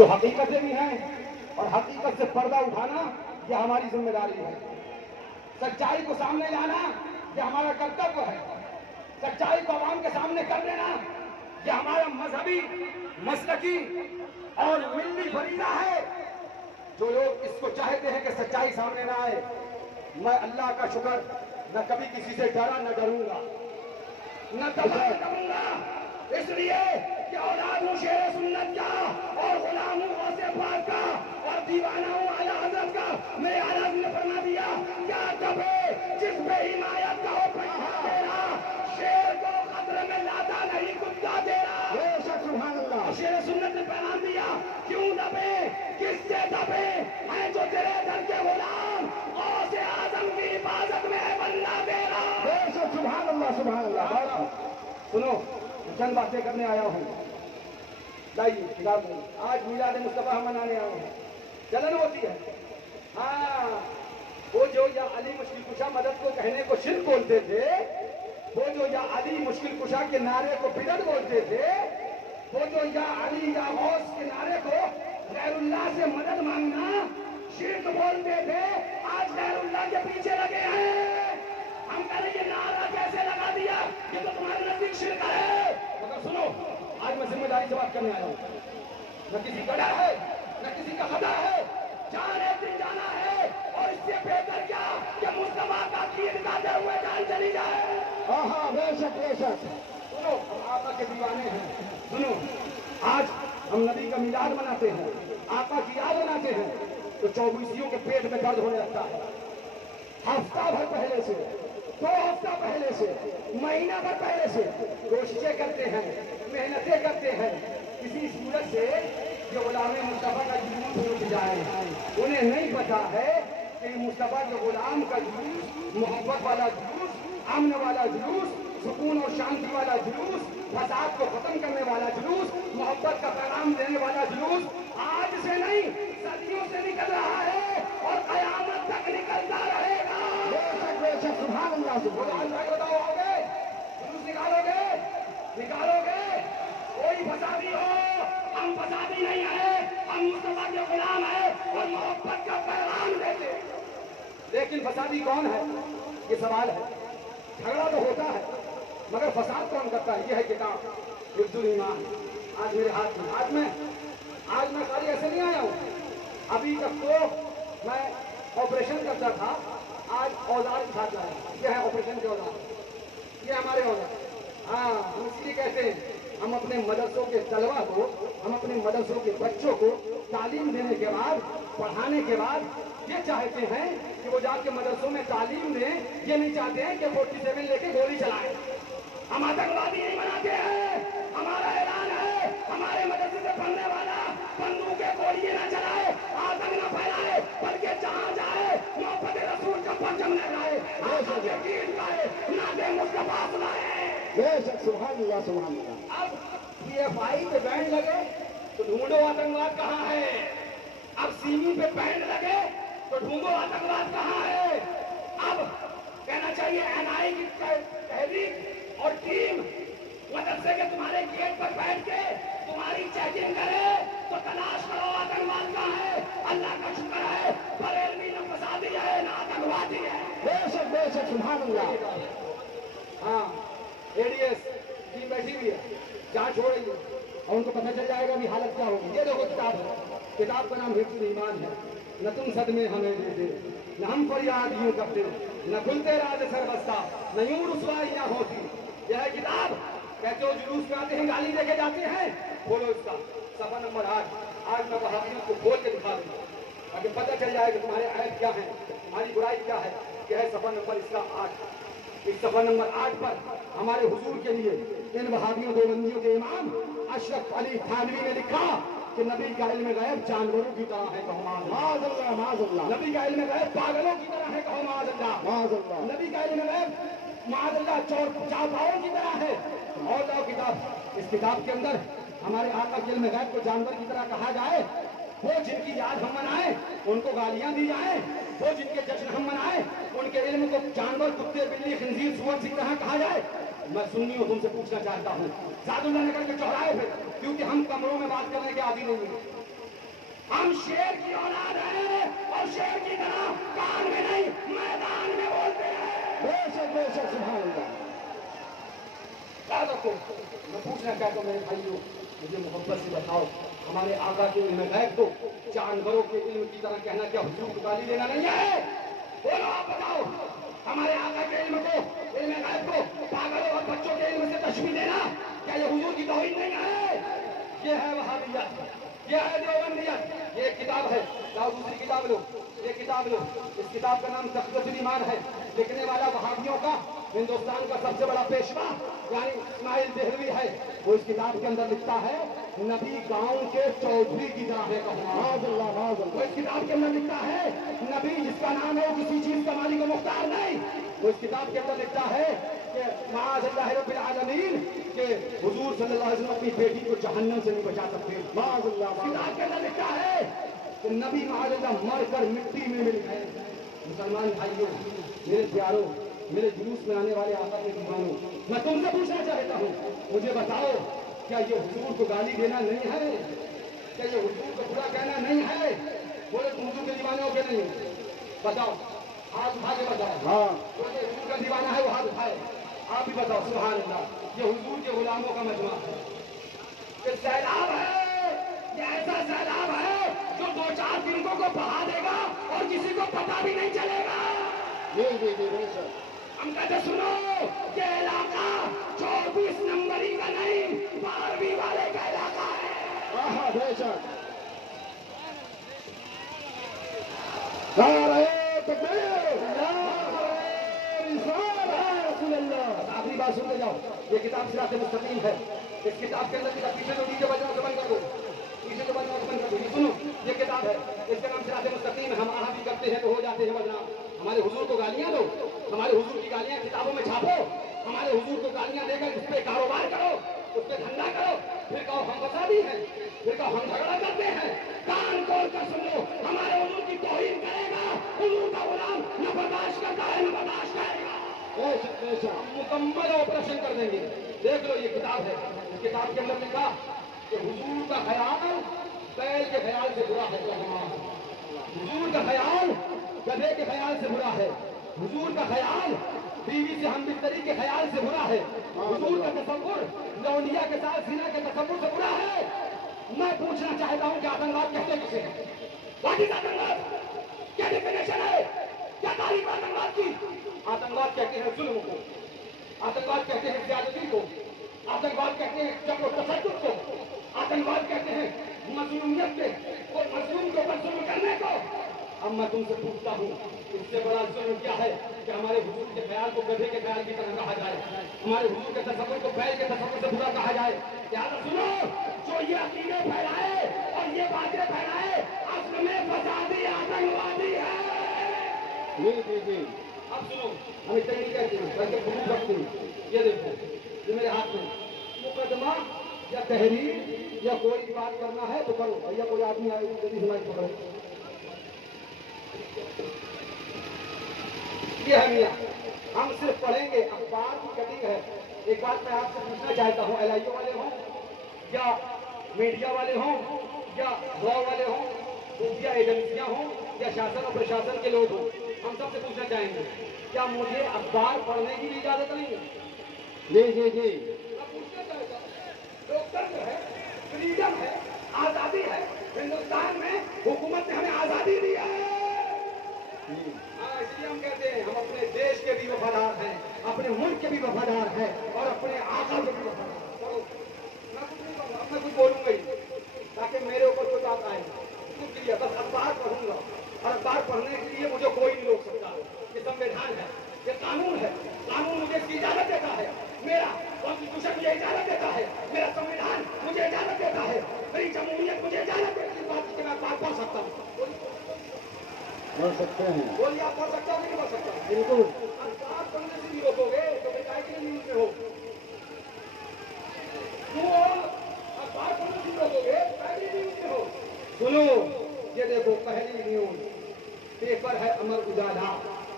जो हकीकतें भी हैं और हकीकत से पर्दा उठाना ये हमारी जिम्मेदारी है। सच्चाई को सामने लाना ये हमारा कर्तव्य है। सच्चाई को आवाम के सामने कर देना ये हमारा मजहबी, मसलकी और मिल्ली फरीजा है। जो लोग इसको चाहते हैं कि सच्चाई सामने ना आए, मैं अल्लाह का शुक्र न कभी किसी से डरा न डरूंगा, न कभी डरूंगा, इसलिए कि औलाद हूं शेर सुन्नत का और गुलाम हूं गौसे पाक का और दीवाना हूं आला हज़रत का। मेरे आला ने फरमा दिया क्या कभी जिस पे हिमायत का हो पंखा तेरा, शेर को खतरे में लाता नहीं कुत्ता तेरा। सुभान अल्लाह। शेर सुन्नत ने पैगाम दिया क्यों दबे किससे दबे है जो तेरे दर के गुलाम, गौसे आजम की हिफाजत में है बल्ला तेरा। सुभान अल्लाह सुभान अल्लाह। सुनो चंद बातें करने आया हूँ। लाइए आज मिलाद मुस्तफा हम मनाने आए हैं। जलन होती है। हाँ वो जो या अली मुश्किल कुशा मदद को कहने को शिर्क बोलते थे, वो जो या अली मुश्किल कुशा के नारे को बिदअत बोलते थे, वो जो या अली या गौस के नारे को गैरुल्लाह से मदद मांगना शिर्क बोलते थे, आज गैरुल्लाह के पीछे लगे हैं। हम कह रहे ये नारा कैसे लगा दिया, ये तो तुम्हारे नजदीक शिर्क है। मगर सुनो आज मैं जिम्मेदारी से बात करने आया हूँ। न किसी का डर है न किसी का खतरा है, जान एक दिन जाना है और इससे बेहतर क्या कि मुस्तफा का गीत गाते हुए जान चली जाए। हाँ बेशक बेशक। सुनो हम आका के दीवाने हैं। सुनो आज हम नबी का मिलाद मनाते हैं, आका की याद मनाते हैं, तो चौबीसियों के पेट में दर्द होने लगता है। हफ्ता भर पहले से, 2 हफ्ता पहले से, महीना भर पहले से कोशिशें करते हैं, मेहनतें करते हैं किसी सूरत से जो गुलाम मुस्तफा का जुलूस रुक जाए। उन्हें नहीं पता है कि मुस्तफा के गुलाम का जुलूस मोहब्बत वाला जुलूस, अमन वाला जुलूस, सुकून और शांति वाला जुलूस, फसाद को खत्म करने वाला जुलूस, मोहब्बत का पैगाम देने वाला जुलूस आज से नहीं सदियों से निकल रहा है और कयामत तक निकलता रहेगा। सुभान अल्लाह सुभान अल्लाह। बताओ आओगे जुलूस निकालोगे निकालोगे? कोई फसादी हो, हम फसादी नहीं है, हम मुस्तफा के गुलाम है और मोहब्बत का पैगाम देते। लेकिन फसादी कौन है ये सवाल है। झगड़ा तो होता है मगर फसाद कौन करता है? ये है किताब हिफ्जुल ईमान आज मेरे हाथ में। आज मैं खाली ऐसे नहीं आया हूँ। अभी तक तो मैं ऑपरेशन करता था, आज औजार के साथ लाया। ये है ऑपरेशन के औजार, ये हमारे औजार। हाँ हम इसलिए कहते हैं हम अपने मदरसों के तलबा को, हम अपने मदरसों के बच्चों को तालीम देने के बाद, पढ़ाने के बाद ये चाहते हैं कि वो जाके मदरसों में तालीम दें। ये नहीं चाहते हैं कि 47 लेके गोली चलाएं। हम आतंकवादी नहीं बनाते हैं। हमारा ऐलान है हमारे मदरसे से पढ़ने वाला बंदूक गोलियां न चलाए, आतंक न फैलाए, बल्कि जहाँ जाए मोहब्बत रसूल का परचम लहराए, आका के गीत गाए, नाते मुस्तफा सुनाए। बेशक सुभान अल्लाह सुभान अल्लाह। अब पीएफआई पे बैंड लगे तो ढूंढो आतंकवाद कहाँ है। अब सीमी पे बैंड लगे तो ढूंढो आतंकवाद कहाँ है। अब कहना चाहिए एनआई की तहरीक और टीम मदरसे के तुम्हारे गेट पर बैठ के तुम्हारी चेकिंग करे तो तलाश करो आतंकवाद कहाँ है। अल्लाह का शुक्र है बरेलवी न फसादी है न आतंकवादी है। बेशक बेशक सुभान अल्लाह। हाँ एडीएस टीम बैठी हुई है, जांच हो रही है और उनको पता चल जाएगा भी हालत क्या होगी। ये देखो किताब है, किताब का नाम हिफ्जुल ईमान है। न तुम सदमे हमें देते, न हम फरियाद यूं करते, न खुलते राज सरबस्ता, न यूं रुसवाई ना होती। यह है किताब। कहते हो जुलूस में आते हैं गाली देके जाते हैं, खोलो इसका सफा नंबर 8। आज मैं वहाबियों को खोल के दिखा दूंगा ताकि पता चल जाए कि तुम्हारे ऐब क्या है, तुम्हारी बुराई क्या है। यह है सफा नंबर इसका 8। इस सफा नंबर 8 पर हमारे हुजूर के लिए इन वहाबियों देवबंदियों के इमाम अशरफ अली थानवी ने लिखा कि नबी का इल्म गैब जानवरों की तरह है, कहो माज़अल्लाह माज़अल्लाह। नबी का इल्म गैब पागलों की तरह है, कहो माज़अल्लाह माज़अल्लाह। नबी का इल्म गैब माज़अल्लाह चापाओं की तरह है। और लाओ किताब। इस किताब के अंदर हमारे आका के इल्म गैब को जानवर की तरह कहा जाए। वो जिनकी याद हम मनाए उनको गालियां दी जाए, वो जिनके जश्न हम मनाए उनके इल्म को जानवर, कुत्ते, बिल्ली, खंजीर, सुअर की तरह कहा जाए। मैं सुन्नियों तुमसे पूछना चाहता हूँ सादुल्ला नगर के चौराहे पे, क्योंकि हम कमरों में बात करने के आदी नहीं है, हम शेर की औलाद है और शेर की तरह कान में नहीं मैदान में बोलते हैं। बेशक सुभान अल्लाह। याद रखो, मैं पूछना चाहता हूँ मेरे भाइयों, मुझे मोहब्बत से बताओ, हमारे आका के इल्म गैब को जानवरों के इल्म की तरह कहना क्या हुजूर को गाली देना नहीं है? बोलो आप बताओ, हमारे आका के इल्म को, इल्म गैब को पागलों और बच्चों के इल्म से तशबीह देना क्या ये हुजूर की तौहीन नहीं है? ये है वहाबियत, ये है देवबंदियत। ये एक किताब है, लाओ दूसरी किताब लो, ये किताब लो। इस किताब का नाम तक़दीसुल ईमान है। लिखने वाला वहाबियों का हिंदुस्तान का सबसे बड़ा पेशवा यानी इस्माइल देहलवी है। वो इस किताब के अंदर लिखता है नबी गांव के चौधरी की तरह है। वो इस किताब के अंदर लिखता है नबी जिसका नाम है वो किसी चीज का मालिक मुख्तार नहीं। वो इस किताब के अंदर लिखता है कि माअज़ल्लाह रब्बिल आलमीन के हुजूर सल्लल्लाहु अलैहि वसल्लम अपनी बेटी को जहन्नम से नहीं बचा सकते। माअज़ल्लाह। किताब के अंदर लिखता है कि नबी माअज़ल्लाह मरकर मिट्टी में मिल गए। मुसलमान भाइयों, मेरे प्यारों, मेरे जुलूस में आने वाले आका के दीवानों, मैं तुमसे पूछना चाहता हूँ, मुझे बताओ क्या ये हुजूर को गाली देना नहीं है? क्या ये हुजूर को बुरा कहना नहीं है? बोले तुम हुजूर के दीवाने हो के नहीं? बताओ, हाथ उठा के बताओ। हाँ, बोले हुजूर का दीवाना है वो हाथ उठाए। आप भी बताओ। सुभान अल्लाह। ये हुजूर के गुलामों का मजमा है। ये सैलाब है, ये ऐसा सैलाब है जो 2-4 दिनों को बहा देगा और किसी को पता भी नहीं चलेगा। हम कहते सुनो, ये इलाका 24 नंबरी का नहीं 12वीं वाले का इलाका है। बेशक। आखिरी बात सुनते जाओ। ये किताब सिरात मुस्तकीम है। इस किताब के अंदर पीछे जो डीजे बजाना से बंद कर दो, पीछे जो बजाना से बंद कर दो। ये सुनो, ये किताब है, इसका नाम सिरात मुस्तकीम है। हम आहा भी करते हैं तो हो जाते हैं बदनाम। हमारे हुजूर को गालियां दो, हमारे हुजूर की गालियां किताबों में छापो, हमारे हुजूर को गालियां देकर उस पर कारोबार करो, उस पर धंधा करो, फिर कहो हम फसादी हैं, फिर कहो हम झगड़ा करते हैं। कान खोल कर सुन लो, हमारे हुजूर की तौहीन करेगा, हुजूर का गुलाम न बर्दाश्त करता है न बर्दाश्त करेगा। हम मुकम्मल ऑपरेशन कर देंगे। देख लो, ये किताब है, इस किताब के अंदर लिखा कि हुजूर का ख्याल बैल के ख्याल से बुरा है। हुजूर का ख्याल गधे के ख्याल से बुरा है। हुजूर का ख्याल बीवी से हम बिस्तरी के ख्याल से बुरा है। हुजूर का तसव्वुर लौंडिया के साथ सीना के तसव्वुर से बुरा है। मैं पूछना चाहता हूँ कि आतंकवाद कहते किसे हैं? व्हाट इज आतंकवाद? क्या डेफिनेशन है? क्या तारीफ आतंकवाद की? आतंकवाद कहते हैं जुल्म को, आतंकवाद कहते हैं ज्यादती को, आतंकवाद कहते हैं जबर और तशद्दुद को, आतंकवाद कहते हैं मजलूमियत के और मजलूम के ऊपर जुल्म करने को। अब मैं तुमसे पूछता हूँ, इससे बड़ा जुल्म क्या है कि हमारे हुजूर के ख्याल को गधे के ख्याल की तरह कहा जाए, हमारे हुजूर के तसव्वुर को बैल के तसव्वुर से बुरा कहा जाए? याद सुनो, जो ये अकीदे फैलाए और ये बातें फैलाए असल में फसादी आतंकवादी है। अब सुनो, हम इतना नहीं कहते हैं बल्कि बहुत रखते हैं। ये देखो, ये मेरे हाथ में मुकदमा या तहरीर या कोई भी बात करना है तो करो। भैया कोई आदमी आए यदि हमारी पकड़ो, ये है मियाँ, हम सिर्फ पढ़ेंगे। अखबार की कटिंग है। एक बात मैं आपसे पूछना चाहता हूँ, LIO वाले हों या मीडिया वाले हों या लॉ वाले हों, खुफिया एजेंसियां हों या शासन और प्रशासन के लोग हों, हम सबसे पूछना चाहेंगे क्या मुझे अखबार पढ़ने की भी इजाजत नहीं है? जी। मैं पूछना चाहता हूँ, लोकतंत्र है, फ्रीडम है, आजादी है, हिंदुस्तान में हुकूमत ने हमें आजादी दी है। हाँ, इसलिए हम कहते हैं हम अपने देश के भी वफादार हैं, अपने मुल्क के भी वफादार हैं और अपने आका के भी वफादार। मैं कुछ नहीं कहूँगा, मैं कुछ बोलूंगा ही ताकि मेरे ऊपर कोई बात आए। कुछ लिया बस अखबार पढ़ूंगा और अखबार पढ़ने के लिए मुझे कोई नहीं रोक सकता। ये संविधान है, ये कानून है, कानून मुझे इसकी इजाजत देता है, मेरा कॉन्स्टिट्यूशन मुझे इजाजत देता है, मेरा संविधान मुझे इजाजत देता है, मेरी जमहूरियत मुझे इजाजत देती है बात की मैं बात पढ़ सकता हूँ। पढ़ सकते हैं। बोलिए, आप पढ़ सकते हो कि नहीं पढ़ सकता? बिल्कुल। अखबार पढ़ने से नहीं रोकोगे तो बेचारे के लिए न्यूज में हो क्यों? अखबार पढ़ने से रोकोगे पहली न्यूज में हो। सुनो, ये देखो पहली न्यूज पेपर है अमर उजाला,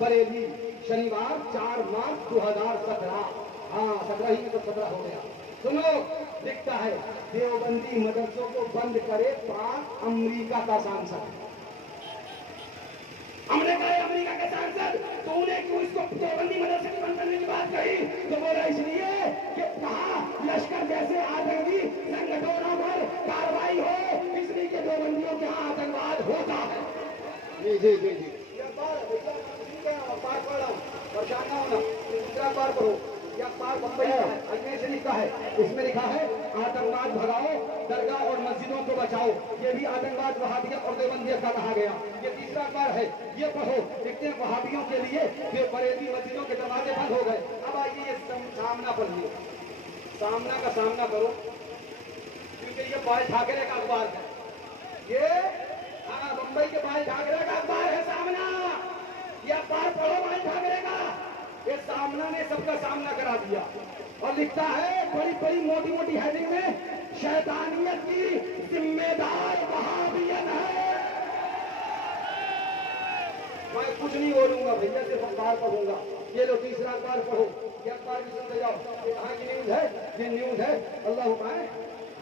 बरेली, शनिवार 4 मार्च 2017। हाँ, 17 ही में तो 17 हो गया। सुनो, लिखता है देवबंदी मदरसों को बंद करे पाक अमेरिका का सांसद। हमने कहा अमेरिका के सांसद तूने क्यों इसको देवबंदी मदरसे को बंद करने की बात कही? तो बोला इसलिए कि कहा लश्कर जैसे आतंकी संगठनों पर कार्रवाई हो, इसलिए के देवबंदियों के यहाँ आतंकवाद होता है। जी जी जी जी परेशान ना होना, दूसरा बार करो। या पार बम्बई का है, अजमेर शरीफ का है, इसमें लिखा है आतंकवाद भगाओ, दरगाह और मस्जिदों को बचाओ। ये भी आतंकवाद वहाबियत और देवबंदियत का कहा गया। ये तीसरा बार है, ये पढ़ो। लिखते हैं वहाबियों के लिए वे बरेली मस्जिदों के दरवाजे बंद हो गए। अब आइए ये सामना पढ़िए, सामना का सामना करो, क्योंकि ये बाल ठाकरे का अखबार है। ये बम्बई के बाल ठाकरे का अखबार है सामना। ये अखबार पढ़ो बाल ठाकरे का। ये सामना ने सबका सामना करा दिया और लिखता है बड़ी बड़ी मोटी मोटी हेडिंग में, शैतानियत की जिम्मेदार वहाबियत है। मैं कुछ नहीं बोलूंगा भैया, सिर्फ अखबार पढ़ूंगा। ये लो तीसरा अखबार पढ़ो, ये अखबार भी सुनते जाओ। ये कहाँ की न्यूज है? ये न्यूज है अल्लाह पाए,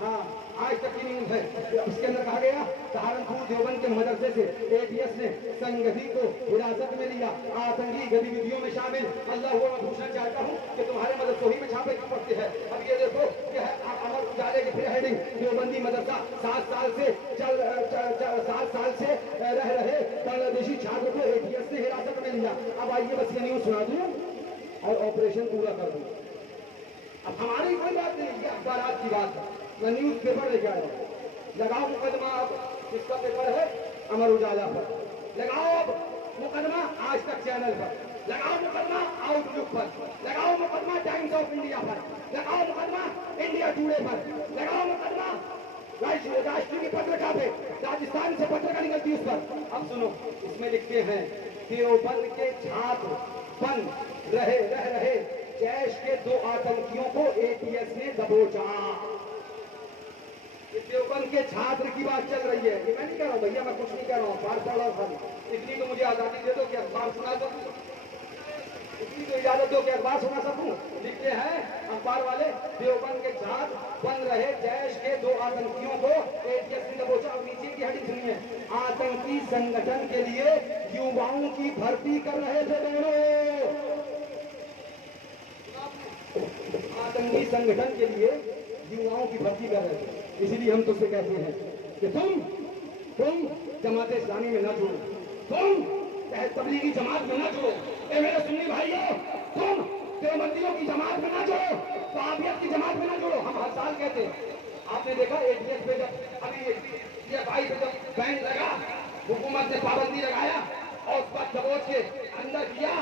हाँ आज तक की न्यूज है। इसके अंदर कहा गया सहारनपुर देवबंद के मदरसे से एटीएस ने संगठित को हिरासत में लिया, आतंकी गतिविधियों में शामिल। अल्लाह हुआ मैं पूछना चाहता हूँ कि तुम्हारे मदरसों ही में छापे क्यों पड़ते हैं? अब ये देखो, यह है अमर उजाले की फिर हेडिंग, देवबंदी मदरसा 7 साल से रह रहे बांग्लादेशी छात्र को एटीएस ने हिरासत में लिया। अब आइए बस ये न्यूज सुना दूं और ऑपरेशन पूरा कर दूं। अब हमारी कोई बात नहीं, ये अखबार की बात है। मैं न्यूज पेपर लेके आया हूँ। लगाओ मुकदमा, अब किसका पेपर है? अमर उजाला पर। लगाओ अब मुकदमा आज तक चैनल पर, लगाओ मुकदमा आउटलुक पर, लगाओ मुकदमा टाइम्स ऑफ इंडिया पर, लगाओ मुकदमा इंडिया टुडे पर, लगाओ मुकदमा राष्ट्रीय पत्रिका पे, राजस्थान से पत्रिका निकलती उस पर। अब सुनो, इसमें लिखते हैं देवबंद के छात्र बंद रह रहे जैश के 2 आतंकियों को एटीएस ने दबोचा। देवबंद के छात्र की बात चल रही है, ये मैं नहीं कह रहा हूँ भैया, मैं कुछ नहीं कह रहा हूँ, बात पढ़ रहा हूँ। इसलिए तो मुझे आजादी दे दो कि अखबार सुना सकूं, इसलिए तो इजाजत दो कि अखबार सुना सकूं। लिखते हैं अखबार वाले देवबंद के छात्र बन रहे जैश के 2 आतंकियों को एटीएस ने दबोचा। और नीचे की हेडिंग सुनिए, आतंकी संगठन के लिए युवाओं की भर्ती कर रहे थे दोनों। आतंकी संगठन के लिए युवाओं की भर्ती कर रहे थे। इसीलिए हम तुझसे कहते हैं कि तुम जमात इस्लामी में न जुड़ो, तुम तबलीगी जमात में न जुड़ो। ए मेरे सुन्नी भाइयों, तुम देवबंदियों की जमात में न जुड़ो, वहाबियत की जमात में न जुड़ो। हम हर साल कहते हैं, आपने देखा एटीएस पे जब अभी ये भाई पे जब बैन लगा, हुकूमत ने पाबंदी लगाया और उस पर दबोच के अंदर किया,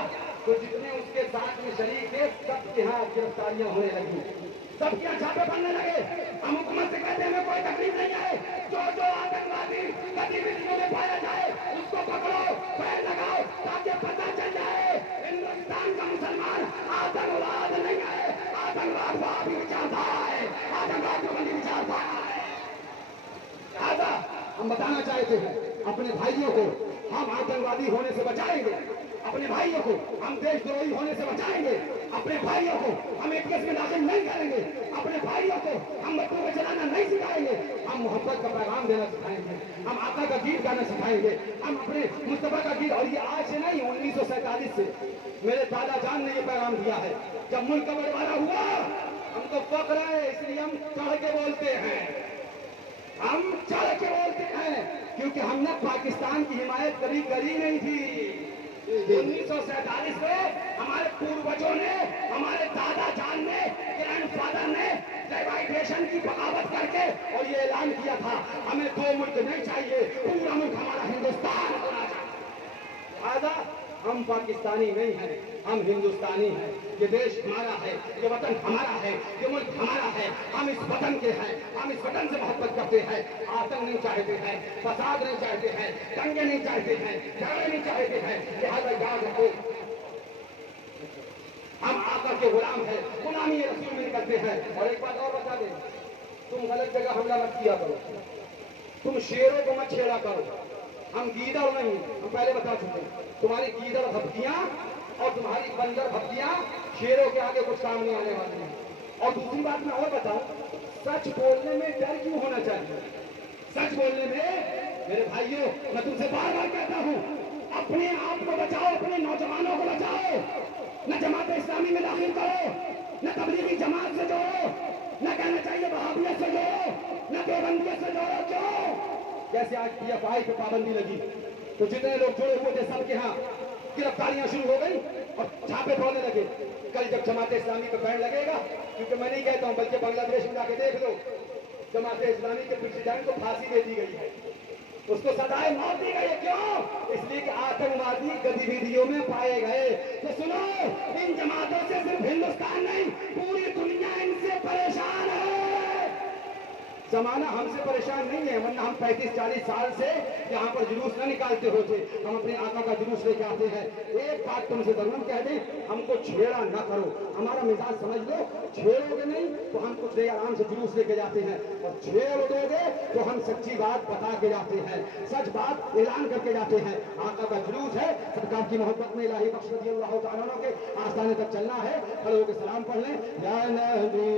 तो जितने उसके साथ में शरीक थे सबके यहाँ गिरफ्तारियां होने लगी, सबके यहाँ छापे पड़ने लगे। हम हुकूमत से कहते हैं हमें कोई तकलीफ नहीं है, जो आतंकवादी गतिविधियों में पाया जाए उसको पकड़ो, पैर लगाओ, ताकि पता चल जाए हिंदुस्तान का मुसलमान आतंकवाद नहीं है, आतंकवाद वहाबी विचारधारा है, आतंकवाद देवबंदी विचारधारा है। लिहाजा हम बताना चाहते हैं अपने भाइयों को, हम आतंकवादी होने से बचाएंगे, अपने भाइयों को हम देशद्रोही होने से बचाएंगे, अपने भाइयों को हम एटीएस में दाखिल नहीं करेंगे, अपने भाइयों को हम बच्चों को चलाना नहीं सिखाएंगे, हम मोहब्बत का पैगाम देना सिखाएंगे, हम आका का गीत गाना सिखाएंगे, हम अपने मुस्तफा का गीत। और ये आज से नहीं, 1947 से मेरे दादा जान ने ये पैगाम दिया है। जब मुल्क का बंटवारा हुआ हमको फक्र है, इसलिए हम चढ़ के बोलते हैं, हम चढ़ के बोलते हैं, क्योंकि हमने पाकिस्तान की हिमायत कभी करी नहीं थी। 1947 में हमारे पूर्वजों ने, हमारे दादा जान ने, ग्रैंडफादर ने डिवाइडेशन की बगावत करके और ये ऐलान किया था हमें 2 मुल्क नहीं चाहिए, पूरा मुल्क हमारा हिंदुस्तान होना चाहिए। हम पाकिस्तानी नहीं हैं, हम हिंदुस्तानी हैं। ये देश हमारा है, ये वतन हमारा है, ये मुल्क हमारा है, हम इस वतन के हैं, हम इस वतन से मोहब्बत करते हैं। आतंक नहीं चाहते हैं, फसाद नहीं चाहते हैं, दंगे नहीं चाहते हैं, झगड़े नहीं चाहते हैं। लिहाजा याद रखो, हम आका के गुलाम हैं, गुलामी रसूल में निकलते हैं। और एक बात और बता दें, तुम गलत जगह हमला मत किया करो, तुम शेरों को मत छेड़ा करो। हम गीदड़ नहीं, हम पहले बता चुके हैं, तुम्हारी गीदड़ भक्तियां और तुम्हारी बंदर भक्तियां शेरों के आगे कुछ काम नहीं आने वाली हैं। और दूसरी बात मैं और बताऊं, सच बोलने में डर क्यों होना चाहिए? सच बोलने में मेरे भाइयों, मैं तुमसे बार बार कहता हूं, अपने आप को बचाओ, अपने नौजवानों को बचाओ। न जमात इस्लामी में दाखिल करो, न तबलीगी जमात से जोड़ो, न कहना चाहिए वहाबियत से जोड़ो, न देवबंदियत से जोड़ो। क्यों? जैसे आज PFI पे पाबंदी लगी तो जितने लोग जुड़े हुए थे सबके यहाँ गिरफ्तारियां शुरू हो गई और छापे पड़ने लगे। कल जब जमात इस्लामी पे बैन लगेगा, क्योंकि मैं नहीं कहता हूं, बल्कि बांग्लादेश में जाके देख लो, जमात इस्लामी के प्रेसिडेंट को फांसी दे दी गई है, उसको सजाए मौत दी गई है। क्यों? इसलिए कि आतंकवादी गतिविधियों में पाए गए। तो सुनो, इन जमातों से सिर्फ हिंदुस्तान नहीं, पूरी दुनिया इनसे परेशान है। जमाना हमसे परेशान नहीं है, वरना हम 35-40 साल से यहाँ पर जुलूस न निकालते होते, हम अपने आका का जुलूस लेके आते हैं। एक बात तुमसे जरूर कह दें, हमको छेड़ा ना करो, हमारा मिजाज समझ लो। छेड़ोगे नहीं तो हम कुछ देर आराम से जुलूस लेके जाते हैं, और छेड़ दोगे तो हम सच्ची बात बता के जाते हैं, सच बात ऐलान करके जाते हैं। आका का जुलूस है, सरकार की मोहब्बत में इलाही बख्श रज़ी अल्लाह तआला अन्हु के आस्थाने तक चलना है। खड़े होकर सलाम पढ़ लें। या नबी